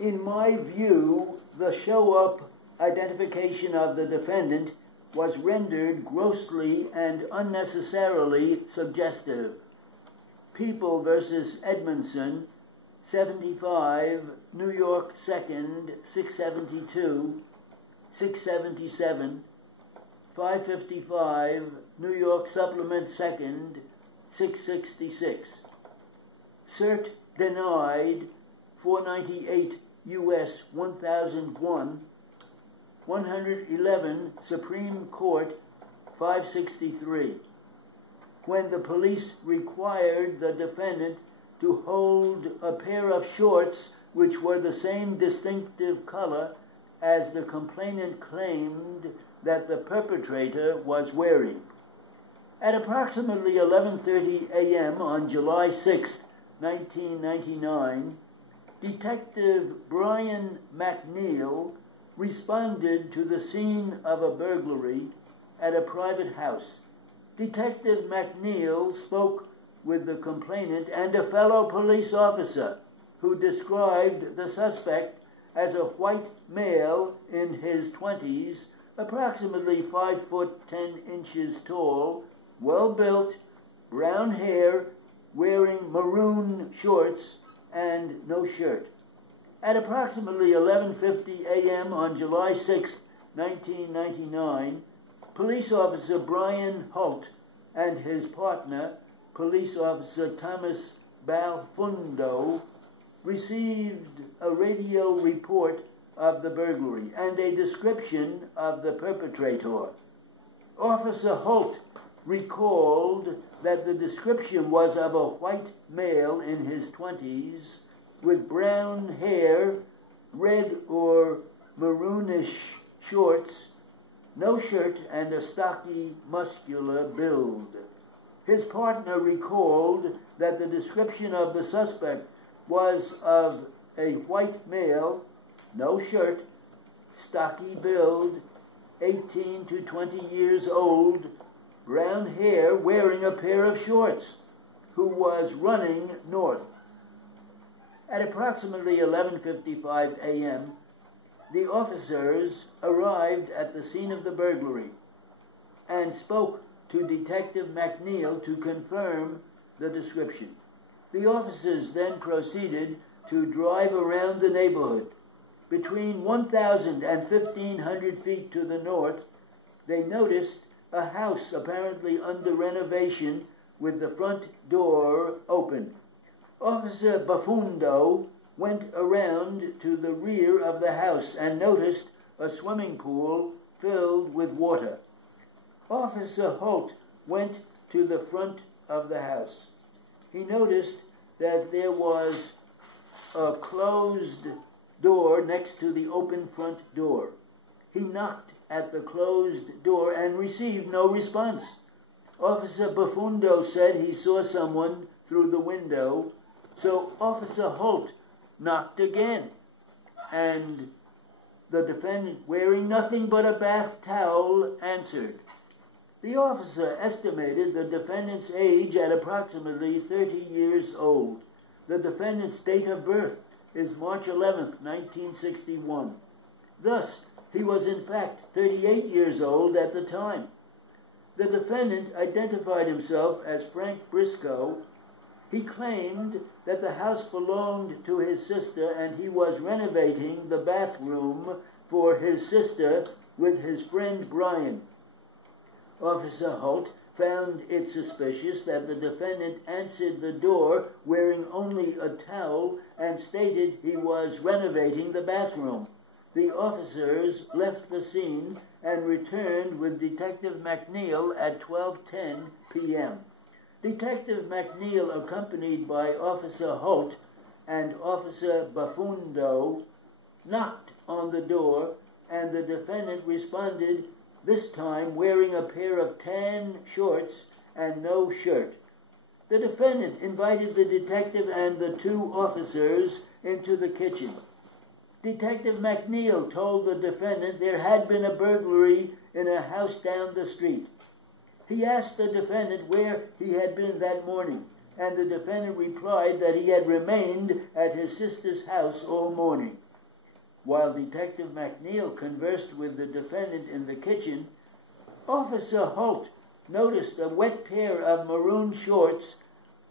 In my view, the show-up identification of the defendant was rendered grossly and unnecessarily suggestive. People versus Edmondson, 75, New York 2nd, 672, 677, 555, New York Supplement 2nd, 666. Cert denied, 498 U.S. 1001, 111 Supreme Court, 563. When the police required the defendant to hold a pair of shorts which were the same distinctive color as the complainant claimed that the perpetrator was wearing. At approximately 11:30 a.m. on July 6, 1999, Detective Brian McNeil responded to the scene of a burglary at a private house. Detective McNeil spoke with the complainant and a fellow police officer who described the suspect as a white male in his 20s, approximately 5 foot 10 inches tall, well-built, brown hair, wearing maroon shorts and no shirt. At approximately 11:50 a.m. on July 6, 1999, Police Officer Brian Holt and his partner, Police Officer Thomas Balfundo, received a radio report of the burglary and a description of the perpetrator. Officer Holt recalled that the description was of a white male in his 20s with brown hair, red or maroonish shorts, no shirt, and a stocky, muscular build. His partner recalled that the description of the suspect was of a white male, no shirt, stocky build, 18 to 20 years old, brown hair, wearing a pair of shorts, who was running north. At approximately 11:55 a.m., the officers arrived at the scene of the burglary and spoke to Detective McNeil to confirm the description. The officers then proceeded to drive around the neighborhood. Between 1,000 and 1,500 feet to the north, they noticed a house apparently under renovation with the front door open. Officer Bafundo went around to the rear of the house and noticed a swimming pool filled with water. Officer Holt went to the front of the house. He noticed that there was a closed door next to the open front door. He knocked at the closed door and received no response. Officer Bafundo said he saw someone through the window, so Officer Holt knocked again, and the defendant, wearing nothing but a bath towel, answered. The officer estimated the defendant's age at approximately 30 years old. The defendant's date of birth is March 11, 1961. Thus, he was in fact 38 years old at the time. The defendant identified himself as Frank Briscoe. He claimed that the house belonged to his sister and he was renovating the bathroom for his sister with his friend Brian. Officer Holt found it suspicious that the defendant answered the door wearing only a towel and stated he was renovating the bathroom. The officers left the scene and returned with Detective McNeil at 12:10 p.m. Detective McNeil, accompanied by Officer Holt and Officer Bafundo, knocked on the door, and the defendant responded, this time wearing a pair of tan shorts and no shirt. The defendant invited the detective and the two officers into the kitchen. Detective McNeil told the defendant there had been a burglary in a house down the street. He asked the defendant where he had been that morning, and the defendant replied that he had remained at his sister's house all morning. While Detective McNeil conversed with the defendant in the kitchen, Officer Holt noticed a wet pair of maroon shorts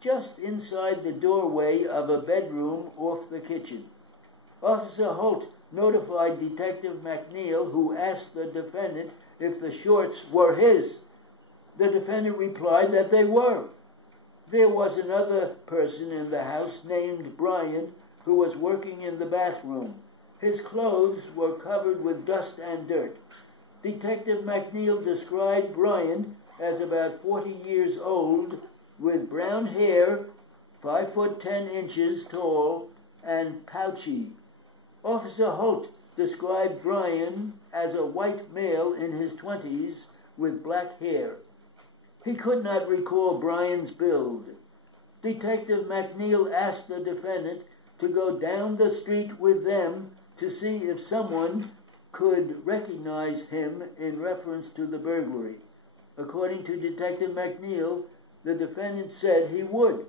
just inside the doorway of a bedroom off the kitchen. Officer Holt notified Detective McNeil, who asked the defendant if the shorts were his. The defendant replied that they were. There was another person in the house named Brian who was working in the bathroom. His clothes were covered with dust and dirt. Detective McNeil described Brian as about 40 years old, with brown hair, 5 foot 10 inches tall, and pouchy. Officer Holt described Brian as a white male in his 20s with black hair. He could not recall Brian's build. Detective McNeil asked the defendant to go down the street with them to see if someone could recognize him in reference to the burglary. According to Detective McNeil, the defendant said he would.